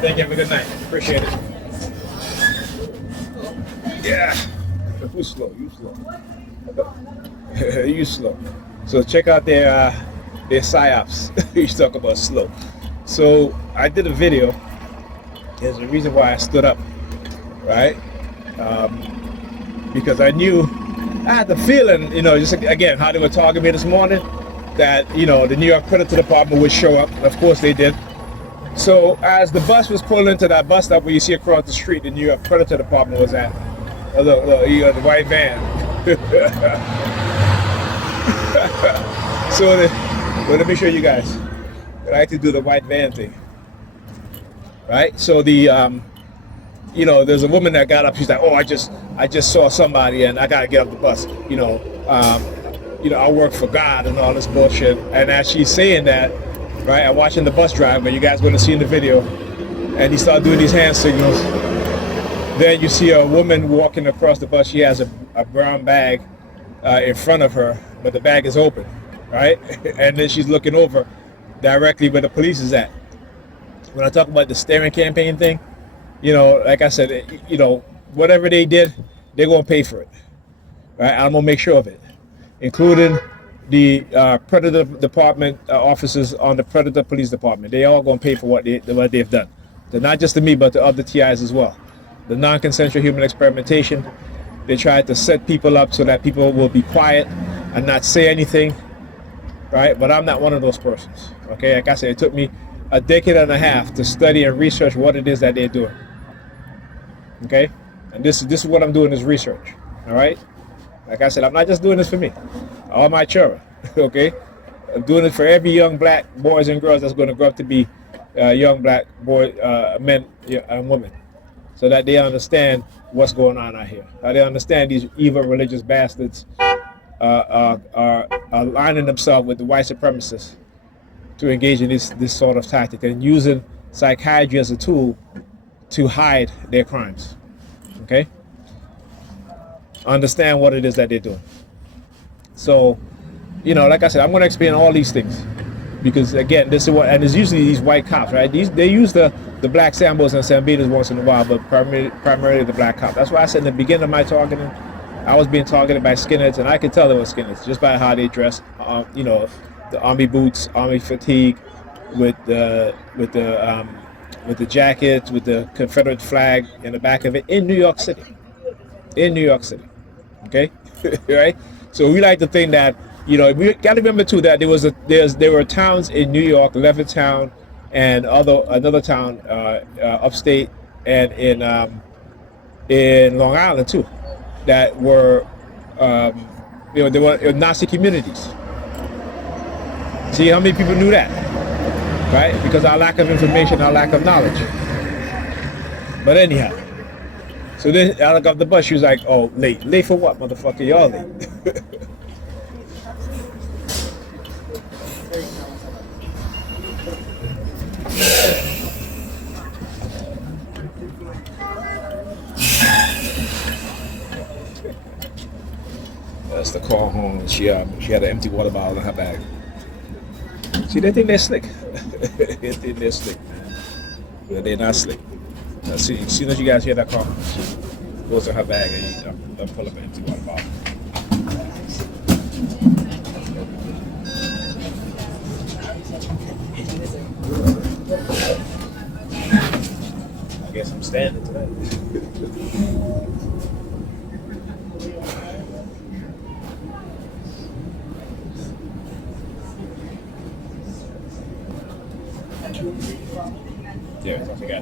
Thank you. Have a good night. Appreciate it. Yeah. Who's slow? You slow. You slow. So check out their psyops. You talk about slow. So I did a video. There's a reason why I stood up, right? Because I knew, I had the feeling, just again how they were talking to me this morning, that the New York Predator Department would show up. Of course they did. So as the bus was pulling into that bus stop where you see across the street, the New York Predator Department was at. The white van. So let me show you guys. I like to do the white van thing, right? So there's a woman that got up. She's like, "Oh, I just saw somebody, and I gotta get off the bus." I work for God and all this bullshit. And as she's saying that, right, I'm watching the bus driver. You guys going to see in the video, and he started doing these hand signals. Then you see a woman walking across the bus. She has a brown bag in front of her, but the bag is open, right? And then she's looking over directly where the police is at. When I talk about the staring campaign thing, like I said, whatever they did, they're going to pay for it, right? I'm going to make sure of it, including the Predator Department officers on the Predator Police Department. They all going to pay for what they've done. They're not just to me, but to other TIs as well. The non-consensual human experimentation. They tried to set people up so that people will be quiet and not say anything, right? But I'm not one of those persons, okay? Like I said, it took me a decade and a half to study and research what it is that they're doing, okay? And this is what I'm doing, is research, all right? Like I said, I'm not just doing this for me, all my children, okay? I'm doing it for every young black boys and girls that's going to grow up to be young black boys, men and women, so that they understand what's going on out here. How they understand these evil religious bastards are aligning themselves with the white supremacists to engage in this sort of tactic and using psychiatry as a tool to hide their crimes. Okay? Understand what it is that they're doing. So, like I said, I'm going to explain all these things because, again, this is what, and it's usually these white cops, right? They use the black Sambos and Sambitas once in a while, but primarily the black cop. That's why I said in the beginning of my targeting, I was being targeted by skinheads, and I could tell they were skinheads just by how they dress. The army boots, army fatigue, with the jackets, with the Confederate flag in the back of it, in New York City. In New York City, okay, right? So we like to think that we got to remember too that there were towns in New York, Levittown, and another town upstate, and in Long Island too, that were they were Nazi communities. See how many people knew that, right? Because our lack of information, our lack of knowledge. But anyhow, so then I look off the bus. She was like, "Oh, late. Late for what, motherfucker? Y'all late." That's the call home. She had an empty water bottle in her bag. See, they think they're slick. They think they're slick, man. But they're not slick. See, as soon as you guys hear that call, she goes to her bag and pull up an empty water bottle. I guess I'm standing today. Yeah, I think I